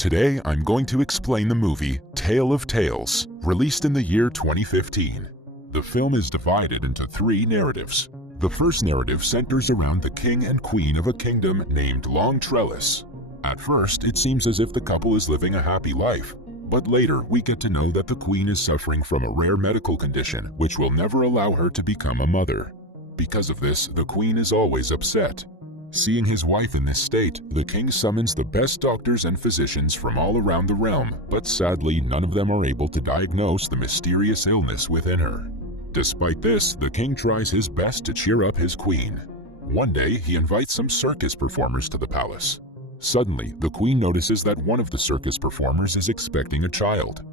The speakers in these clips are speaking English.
Today, I'm going to explain the movie Tale of Tales, released in the year 2015. The film is divided into three narratives. The first narrative centers around the king and queen of a kingdom named Long Trellis. At first, it seems as if the couple is living a happy life, but later we get to know that the queen is suffering from a rare medical condition which will never allow her to become a mother. Because of this, the queen is always upset. Seeing his wife in this state, the king summons the best doctors and physicians from all around the realm, but sadly none of them are able to diagnose the mysterious illness within her. Despite this, the king tries his best to cheer up his queen. One day, he invites some circus performers to the palace. Suddenly, the queen notices that one of the circus performers is expecting a child.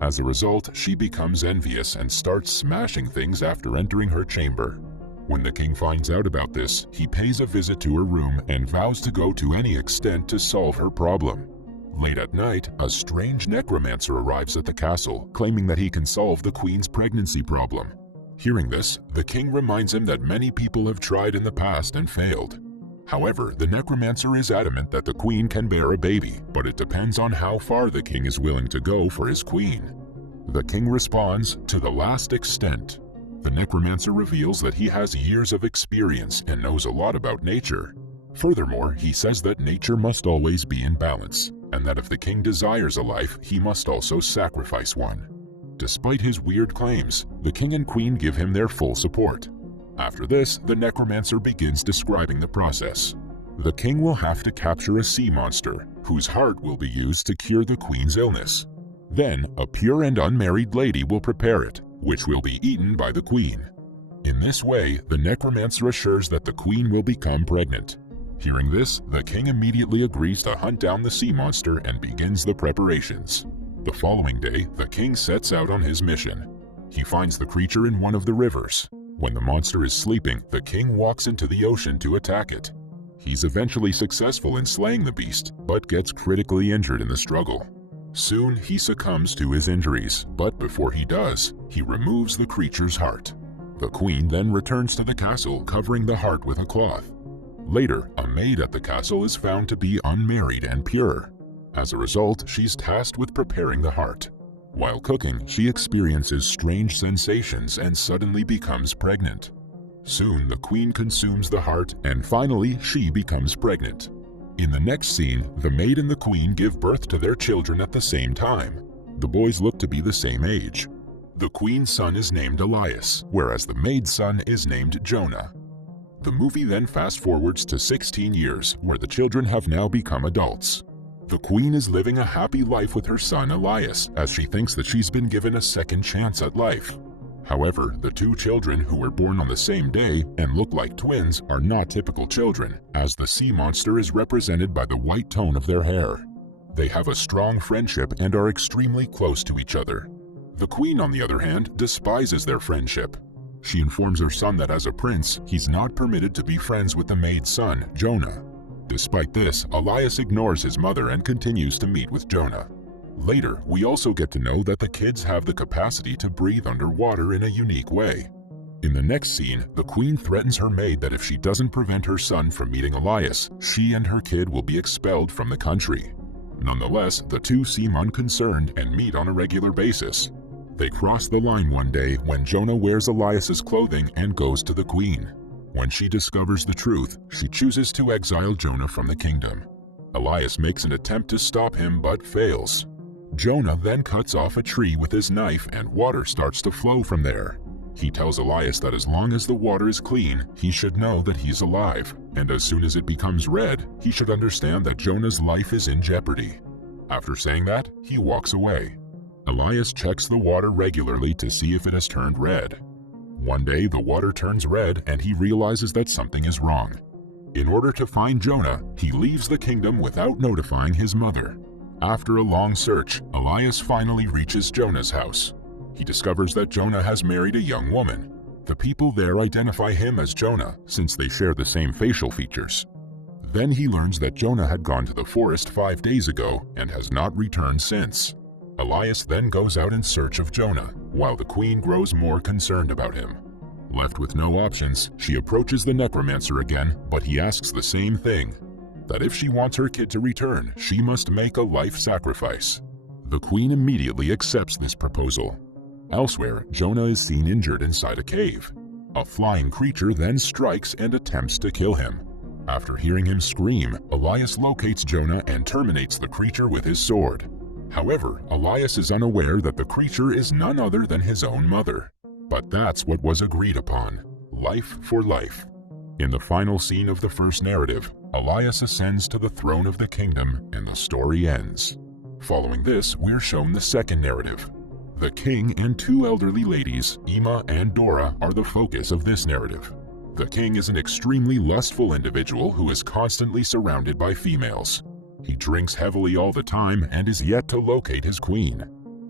As a result, she becomes envious and starts smashing things after entering her chamber. When the king finds out about this, he pays a visit to her room and vows to go to any extent to solve her problem. Late at night, a strange necromancer arrives at the castle, claiming that he can solve the queen's pregnancy problem. Hearing this, the king reminds him that many people have tried in the past and failed. However, the necromancer is adamant that the queen can bear a baby, but it depends on how far the king is willing to go for his queen. The king responds, "To the last extent." The necromancer reveals that he has years of experience and knows a lot about nature. Furthermore, he says that nature must always be in balance, and that if the king desires a life, he must also sacrifice one. Despite his weird claims, the king and queen give him their full support. After this, the necromancer begins describing the process. The king will have to capture a sea monster, whose heart will be used to cure the queen's illness. Then, a pure and unmarried lady will prepare it, which will be eaten by the queen. In this way, the necromancer assures that the queen will become pregnant. Hearing this, the king immediately agrees to hunt down the sea monster and begins the preparations. The following day, the king sets out on his mission. He finds the creature in one of the rivers. When the monster is sleeping, the king walks into the ocean to attack it. He's eventually successful in slaying the beast, but gets critically injured in the struggle. Soon, he succumbs to his injuries, but before he does, he removes the creature's heart. The queen then returns to the castle, covering the heart with a cloth. Later, a maid at the castle is found to be unmarried and pure. As a result, she's tasked with preparing the heart. While cooking, she experiences strange sensations and suddenly becomes pregnant. Soon, the queen consumes the heart, and finally, she becomes pregnant. In the next scene, the maid and the queen give birth to their children at the same time. The boys look to be the same age. The queen's son is named Elias, whereas the maid's son is named Jonah. The movie then fast-forwards to 16 years, where the children have now become adults. The queen is living a happy life with her son Elias, as she thinks that she's been given a second chance at life. However, the two children who were born on the same day and look like twins are not typical children, as the sea monster is represented by the white tone of their hair. They have a strong friendship and are extremely close to each other. The queen, on the other hand, despises their friendship. She informs her son that as a prince, he's not permitted to be friends with the maid's son, Jonah. Despite this, Elias ignores his mother and continues to meet with Jonah. Later, we also get to know that the kids have the capacity to breathe underwater in a unique way. In the next scene, the queen threatens her maid that if she doesn't prevent her son from meeting Elias, she and her kid will be expelled from the country. Nonetheless, the two seem unconcerned and meet on a regular basis. They cross the line one day when Jonah wears Elias's clothing and goes to the queen. When she discovers the truth, she chooses to exile Jonah from the kingdom. Elias makes an attempt to stop him but fails. Jonah then cuts off a tree with his knife and water starts to flow from there. He tells Elias that as long as the water is clean, he should know that he's alive, and as soon as it becomes red, he should understand that Jonah's life is in jeopardy. After saying that, he walks away. Elias checks the water regularly to see if it has turned red. One day, the water turns red and he realizes that something is wrong. In order to find Jonah, he leaves the kingdom without notifying his mother. After a long search, Elias finally reaches Jonah's house. He discovers that Jonah has married a young woman. The people there identify him as Jonah, since they share the same facial features. Then he learns that Jonah had gone to the forest 5 days ago and has not returned since. Elias then goes out in search of Jonah, while the queen grows more concerned about him. Left with no options, she approaches the necromancer again, but he asks the same thing. that if she wants her kid to return, she must make a life sacrifice. The queen immediately accepts this proposal. Elsewhere, Jonah is seen injured inside a cave. A flying creature then strikes and attempts to kill him. After hearing him scream, Elias locates Jonah and terminates the creature with his sword. However, Elias is unaware that the creature is none other than his own mother. But that's what was agreed upon: life for life. In the final scene of the first narrative, Elias ascends to the throne of the kingdom and the story ends. Following this, we're shown the second narrative. The king and two elderly ladies, Ima and Dora, are the focus of this narrative. The king is an extremely lustful individual who is constantly surrounded by females. He drinks heavily all the time and is yet to locate his queen.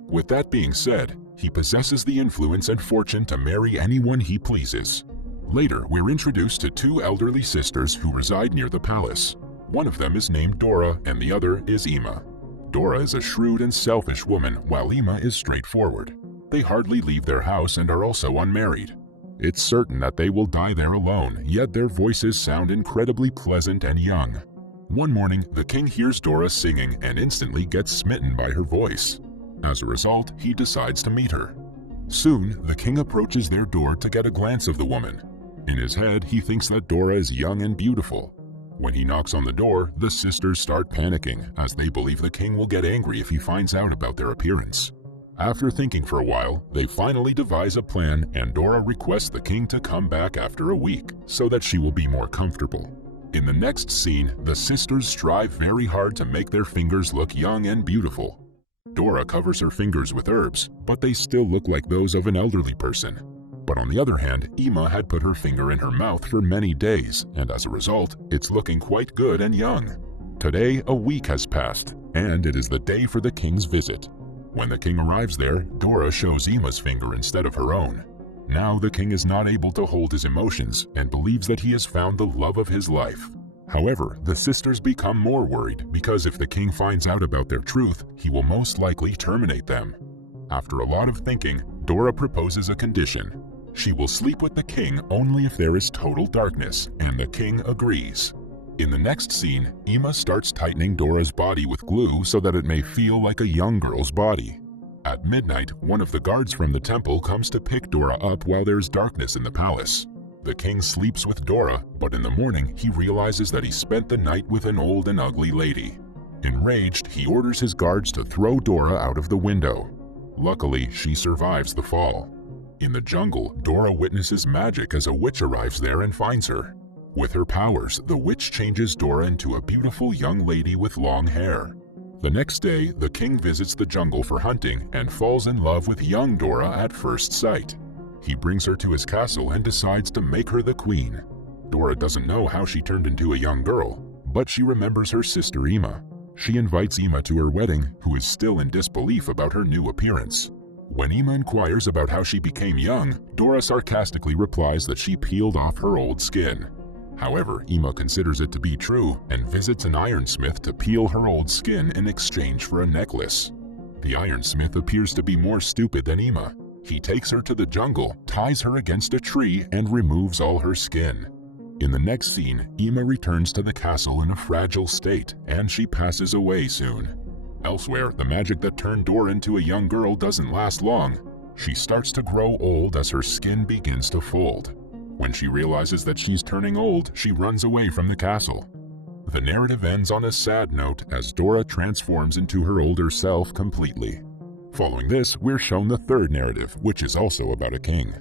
With that being said, he possesses the influence and fortune to marry anyone he pleases. Later, we're introduced to two elderly sisters who reside near the palace. One of them is named Dora and the other is Ima. Dora is a shrewd and selfish woman, while Ima is straightforward. They hardly leave their house and are also unmarried. It's certain that they will die there alone, yet their voices sound incredibly pleasant and young. One morning, the king hears Dora singing and instantly gets smitten by her voice. As a result, he decides to meet her. Soon, the king approaches their door to get a glance of the woman. In his head, he thinks that Dora is young and beautiful. When he knocks on the door, the sisters start panicking, as they believe the king will get angry if he finds out about their appearance. After thinking for a while, they finally devise a plan, and Dora requests the king to come back after a week so that she will be more comfortable. In the next scene, the sisters strive very hard to make their fingers look young and beautiful. Dora covers her fingers with herbs, but they still look like those of an elderly person. But on the other hand, Ima had put her finger in her mouth for many days, and as a result, it's looking quite good and young. Today, a week has passed, and it is the day for the king's visit. When the king arrives there, Dora shows Ima's finger instead of her own. Now the king is not able to hold his emotions and believes that he has found the love of his life. However, the sisters become more worried because if the king finds out about their truth, he will most likely terminate them. After a lot of thinking, Dora proposes a condition. She will sleep with the king only if there is total darkness, and the king agrees. In the next scene, Ima starts tightening Dora's body with glue so that it may feel like a young girl's body. At midnight, one of the guards from the temple comes to pick Dora up while there's darkness in the palace. The king sleeps with Dora, but in the morning he realizes that he spent the night with an old and ugly lady. Enraged, he orders his guards to throw Dora out of the window. Luckily, she survives the fall. In the jungle, Dora witnesses magic as a witch arrives there and finds her. With her powers, the witch changes Dora into a beautiful young lady with long hair. The next day, the king visits the jungle for hunting and falls in love with young Dora at first sight. He brings her to his castle and decides to make her the queen. Dora doesn't know how she turned into a young girl, but she remembers her sister Ima. She invites Ima to her wedding, who is still in disbelief about her new appearance. When Ima inquires about how she became young, Dora sarcastically replies that she peeled off her old skin. However, Ima considers it to be true and visits an ironsmith to peel her old skin in exchange for a necklace. The ironsmith appears to be more stupid than Ima. He takes her to the jungle, ties her against a tree, and removes all her skin. In the next scene, Ima returns to the castle in a fragile state, and she passes away soon. Elsewhere, the magic that turned Dora into a young girl doesn't last long. She starts to grow old as her skin begins to fold. When she realizes that she's turning old, she runs away from the castle. The narrative ends on a sad note as Dora transforms into her older self completely. Following this, we're shown the third narrative, which is also about a king.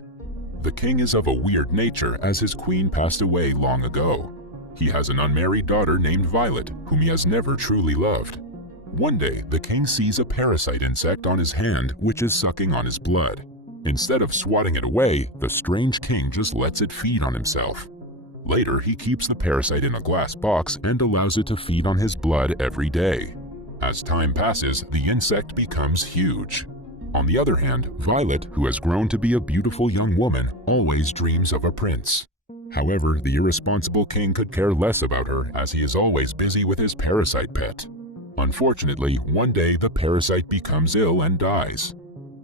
The king is of a weird nature as his queen passed away long ago. He has an unmarried daughter named Violet, whom he has never truly loved. One day, the king sees a parasite insect on his hand which is sucking on his blood. Instead of swatting it away, the strange king just lets it feed on himself. Later, he keeps the parasite in a glass box and allows it to feed on his blood every day. As time passes, the insect becomes huge. On the other hand, Violet, who has grown to be a beautiful young woman, always dreams of a prince. However, the irresponsible king could care less about her as he is always busy with his parasite pet. Unfortunately, one day the parasite becomes ill and dies.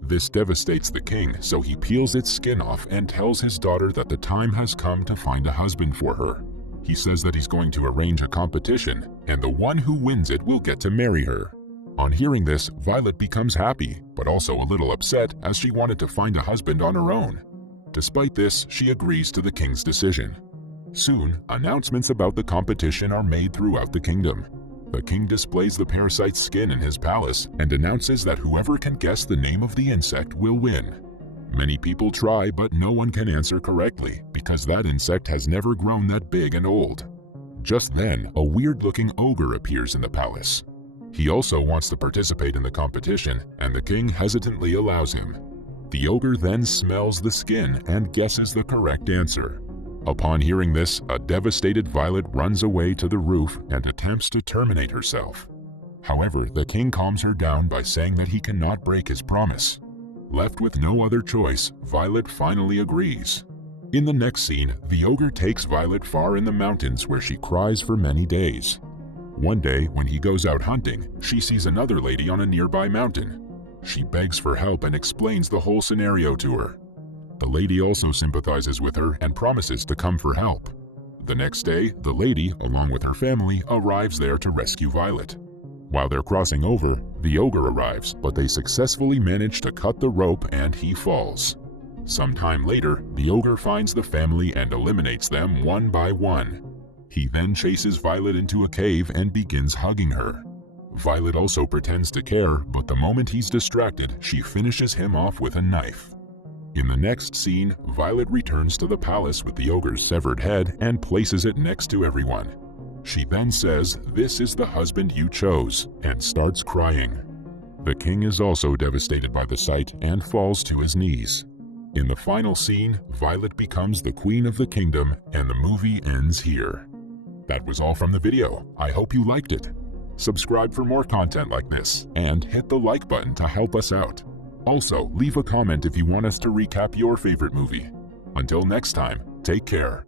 This devastates the king, so he peels its skin off and tells his daughter that the time has come to find a husband for her. He says that he's going to arrange a competition, and the one who wins it will get to marry her. On hearing this, Violet becomes happy, but also a little upset as she wanted to find a husband on her own. Despite this, she agrees to the king's decision. Soon, announcements about the competition are made throughout the kingdom. The king displays the parasite's skin in his palace and announces that whoever can guess the name of the insect will win. Many people try, but no one can answer correctly because that insect has never grown that big and old. Just then, a weird-looking ogre appears in the palace. He also wants to participate in the competition, and the king hesitantly allows him. The ogre then smells the skin and guesses the correct answer. Upon hearing this, a devastated Violet runs away to the roof and attempts to terminate herself. However, the king calms her down by saying that he cannot break his promise. Left with no other choice, Violet finally agrees. In the next scene, the ogre takes Violet far in the mountains where she cries for many days. One day, when he goes out hunting, she sees another lady on a nearby mountain. She begs for help and explains the whole scenario to her. The lady also sympathizes with her and promises to come for help. The next day, the lady, along with her family, arrives there to rescue Violet. While they're crossing over, the ogre arrives, but they successfully manage to cut the rope and he falls. Sometime later, the ogre finds the family and eliminates them one by one. He then chases Violet into a cave and begins hugging her. Violet also pretends to care, but the moment he's distracted, she finishes him off with a knife. In the next scene, Violet returns to the palace with the ogre's severed head and places it next to everyone. She then says, "This is the husband you chose," and starts crying. The king is also devastated by the sight and falls to his knees. In the final scene, Violet becomes the queen of the kingdom and the movie ends here. That was all from the video. I hope you liked it. Subscribe for more content like this and hit the like button to help us out. Also, leave a comment if you want us to recap your favorite movie. Until next time, take care.